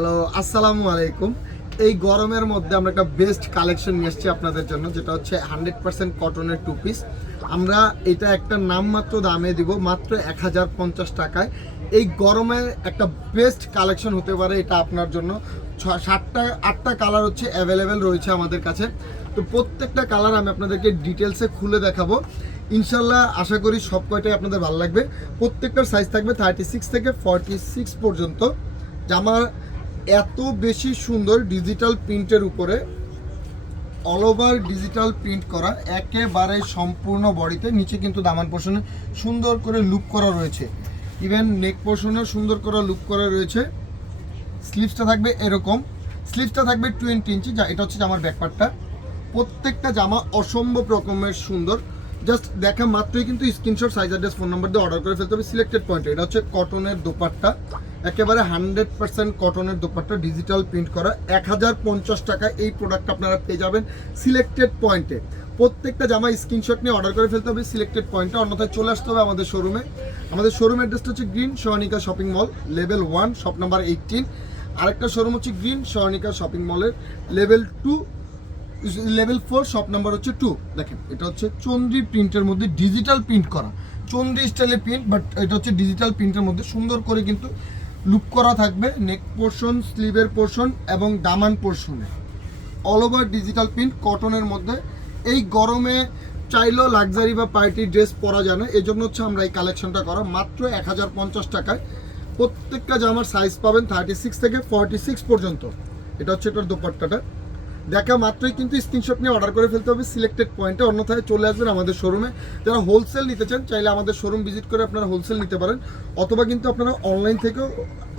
Hello, আসসালামু আলাইকুম। এই গরমের মধ্যে আমরা একটা বেস্ট কালেকশন নিয়ে এসেছি আপনাদের জন্য, যেটা হচ্ছে 100% কটনের টু পিস। আমরা এটা একটা নামমাত্র দামে দিব, মাত্র 1050 টাকায়। এই গরমে একটা বেস্ট কালেকশন হতে পারে এটা আপনার জন্য। 7টা-8টা কালার হচ্ছে অ্যাভেলেবেল রয়েছে আমাদের কাছে। তো প্রত্যেকটা কালার আমি আপনাদেরকে ডিটেলসে খুলে দেখাবো ইনশাল্লাহ। আশা করি সব কয়টাই আপনাদের ভালো লাগবে। প্রত্যেকটার সাইজ থাকবে 36 থেকে 46 পর্যন্ত। জামার এত বেশি সুন্দর ডিজিটাল প্রিন্টের উপরে অল ওভার ডিজিটাল প্রিন্ট করা, একেবারে সম্পূর্ণ বডিতে। নিচে কিন্তু দামান পোর্শনে সুন্দর করে লুক করা রয়েছে, ইভেন নেক পোর্শনে সুন্দর করে লুক করা রয়েছে। স্লিভসটা থাকবে এরকম, স্লিভসটা থাকবে 20 ইঞ্চি, যা এটা হচ্ছে জামার ব্যাকপার্টটা। প্রত্যেকটা জামা অসম্ভব রকমের সুন্দর। জাস্ট দেখা মাত্রই কিন্তু screenshot, size, address, phone number দিয়ে অর্ডার করে ফেলতে হবে সিলেক্টেড পয়েন্টে। এটা হচ্ছে কটনের দোপাট্টা, একেবারে 100% কটনের দোপাট্টা, ডিজিটাল প্রিন্ট করা। 1050 টাকায় এই প্রোডাক্টটা আপনারা পেয়ে যাবেন সিলেক্টেড পয়েন্টে। প্রত্যেকটা জামা স্ক্রিনশট নিয়ে অর্ডার করে ফেলতে হবে সিলেক্টেড পয়েন্টে, অন্যথায় চলে আসতে হবে আমাদের শোরুমে। আমাদের শোরুম অ্যাড্রেসটা হচ্ছে green Sohonika shopping mall, level 1, shop number 18। আরেকটা শোরুম হচ্ছে গ্রিন সহনিকা শপিং মলের লেভেল 4, শপ নাম্বার হচ্ছে 2। দেখেন, এটা হচ্ছে চন্দ্রি প্রিন্টের মধ্যে ডিজিটাল প্রিন্ট করা, চন্দ্রি স্টাইলের প্রিন্ট, বাট এটা হচ্ছে ডিজিটাল প্রিন্টের মধ্যে সুন্দর করে কিন্তু লুক করা থাকবে। নেক পোর্শন, স্লিভের পোর্শন এবং দামান পোর্শনে অল ওভার ডিজিটাল প্রিন্ট কটনের মধ্যে। এই গরমে চাইলেও লাক্সারি বা পার্টি ড্রেস পরা যায় না, এই জন্য হচ্ছে আমরা এই কালেকশনটা করা মাত্র 1050 টাকায়। প্রত্যেকটা জামার সাইজ পাবেন 36 থেকে 46 পর্যন্ত। এটা হচ্ছে এটার দোপাট্টাটা। দেখা মাত্রই কিন্তু স্ক্রিনশট নিয়ে অর্ডার করে ফেলতে হবে সিলেক্টেড পয়েন্টে, অন্যথায় চলে আসবেন আমাদের শোরুমে। যারা হোলসেল নিতে চান চাইলে আমাদের শোরুম ভিজিট করে আপনারা হোলসেল নিতে পারেন, অথবা কিন্তু আপনারা অনলাইন থেকেও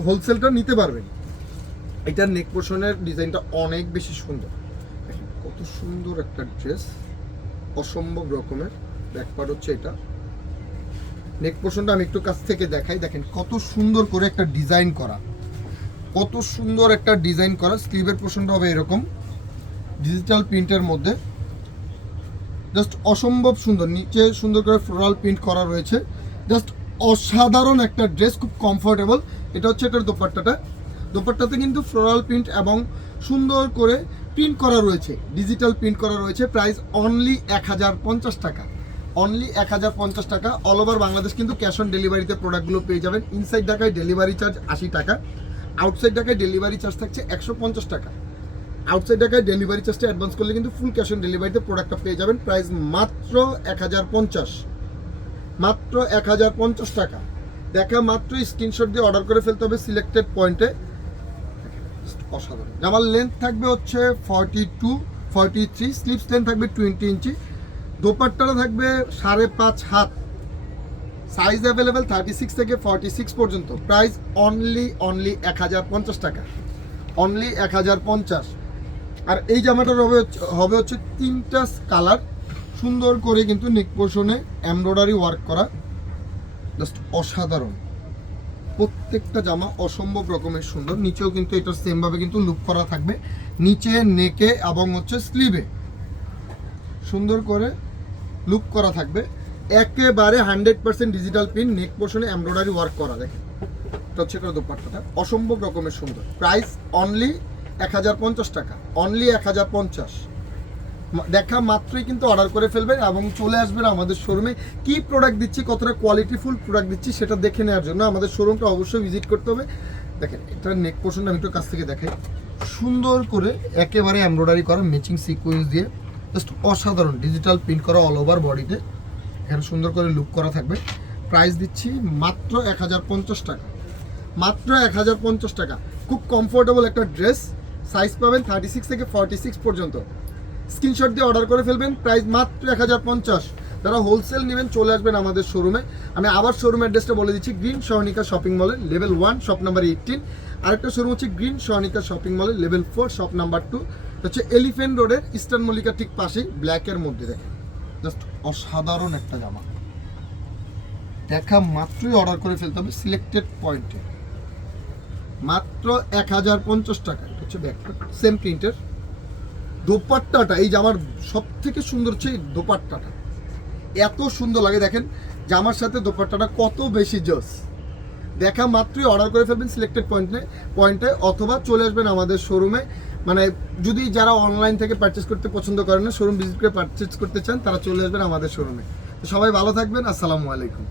হোলসেলটা নিতে পারবেন। এটার নেক পোর্শনের ডিজাইনটা অনেক বেশি সুন্দর। দেখেন কত সুন্দর একটা ড্রেস, অসম্ভব রকমের। ব্যাকপার্ট হচ্ছে এটা। নেক পোর্শনটা আমি একটু কাছ থেকে দেখাই। দেখেন কত সুন্দর করে একটা ডিজাইন করা, কত সুন্দর একটা ডিজাইন করা। স্লিভের পোর্শনটা হবে এরকম ডিজিটাল প্রিন্টের মধ্যে, জাস্ট অসম্ভব সুন্দর। নিচে সুন্দর করে ফ্লোরাল প্রিন্ট করা রয়েছে, জাস্ট অসাধারণ একটা ড্রেস, খুব কমফোর্টেবল। এটা হচ্ছে এটার দোপাট্টাটা। দোপাট্টাতে কিন্তু ফ্লোরাল প্রিন্ট এবং সুন্দর করে প্রিন্ট করা রয়েছে, ডিজিটাল প্রিন্ট করা রয়েছে। প্রাইস অনলি 1050 টাকা, অনলি 1050 টাকা। অল ওভার বাংলাদেশ কিন্তু ক্যাশ অন ডেলিভারিতে প্রোডাক্টগুলো পেয়ে যাবেন। ইনসাইড ঢাকায় ডেলিভারি চার্জ 80 টাকা, আউটসাইড ঢাকায় ডেলিভারি চার্জ থাকছে 150 টাকা। আউটসাইড ঢাকায় ডেলিভারি চার্জটা অ্যাডভান্স করলে কিন্তু ফুল ক্যাশ অন ডেলিভারিতে প্রোডাক্টটা পেয়ে যাবেন। প্রাইস মাত্র 1050, মাত্র 1050 টাকা। দেখা মাত্রই স্ক্রিনশট দিয়ে অর্ডার করে ফেলতে হবে সিলেক্টেড পয়েন্টে। অসাধারণ। জামার লেন্থ থাকবে হচ্ছে 42, 43, স্লিভস লেন্থ থাকবে 20 ইঞ্চি, দোপাট্টাটা থাকবে 5.5 হাত। সাইজ অ্যাভেলেবেল 36 থেকে 46 পর্যন্ত। প্রাইস অনলি 1050 টাকা, অনলি 1050। আর এই জামাটার হবে হচ্ছে 3টা কালার, সুন্দর করে কিন্তু নেক পোর্শনে এমব্রয়ডারি ওয়ার্ক করা, জাস্ট অসাধারণ। প্রত্যেকটা জামা অসম্ভব রকমের সুন্দর। নিচেও কিন্তু এটা সেমভাবে কিন্তু লুক করা থাকবে, নিচে নেকে এবং হচ্ছে স্লিভে সুন্দর করে লুক করা থাকবে। একেবারে 100% ডিজিটাল প্রিন্ট, নেক পোর্শনে এমব্রয়ডারি ওয়ার্ক করা। দেখেন এটা হচ্ছে এটা দোপাট্টাটা, অসম্ভব রকমের সুন্দর। প্রাইস অনলি 1050 টাকা, অনলি 1050। দেখা মাত্রই কিন্তু অর্ডার করে ফেলবেন এবং চলে আসবেন আমাদের শোরুমে। কি প্রোডাক্ট দিচ্ছি, কতটা কোয়ালিটিফুল প্রোডাক্ট দিচ্ছি সেটা দেখে নেওয়ার জন্য আমাদের শোরুমটা অবশ্যই ভিজিট করতে হবে। দেখেন এটার নেক পোর্শনটা আমি একটু কাছ থেকে দেখাই। সুন্দর করে একেবারে এমব্রয়ডারি করা ম্যাচিং সিকোয়েন্স দিয়ে, জাস্ট অসাধারণ ডিজিটাল প্রিন্ট করা অল ওভার বডিতে। এখানে সুন্দর করে লুক করা থাকবে। প্রাইস দিচ্ছি মাত্র 1050 টাকা, মাত্র 1050 টাকা। খুব কমফোর্টেবল একটা ড্রেস। সাইজ পাবেন 36 থেকে 46 পর্যন্ত। স্ক্রিনশট দিয়ে অর্ডার করে ফেলবেন। প্রাইস মাত্র 1050। যারা হোলসেল নেবেন চলে আসবেন আমাদের শোরুমে। আমি আবার শোরুম অ্যাড্রেসটা বলে দিচ্ছি, গ্রিন সহনিকা শপিং মলের লেভেল 1, শপ নাম্বার 18। আরেকটা শোরুম হচ্ছে গ্রিন সহনিকা শপিং মলের লেভেল 4, শপ নাম্বার 2, হচ্ছে এলিফেন্ট রোডের ইস্টার্ন মল্লিকা ঠিক পাশেই, ব্ল্যাকের মধ্যে। দেখেন জাস্ট অসাধারণ একটা জামা। দেখা মাত্রই অর্ডার করে ফেলতে হবে সিলেক্টেড পয়েন্টে, মাত্র 1050 টাকা। এটা হচ্ছে ব্যাকপ্যাক, সেম প্রিন্টের। দোপাট্টাটা এই জামার সব থেকে সুন্দর হচ্ছে এই দোপাট্টাটা, এত সুন্দর লাগে। দেখেন জামার সাথে দোপাট্টাটা কত বেশি জোস। দেখা মাত্রই অর্ডার করে ফেলবেন সিলেক্টেড পয়েন্টে অথবা চলে আসবেন আমাদের শোরুমে। মানে যদি যারা অনলাইন থেকে পারচেস করতে পছন্দ করেন না, শোরুম ভিজিট করে পারচেস করতে চান, তারা চলে আসবেন আমাদের শোরুমে। তো সবাই ভালো থাকবেন, আসসালামু আলাইকুম।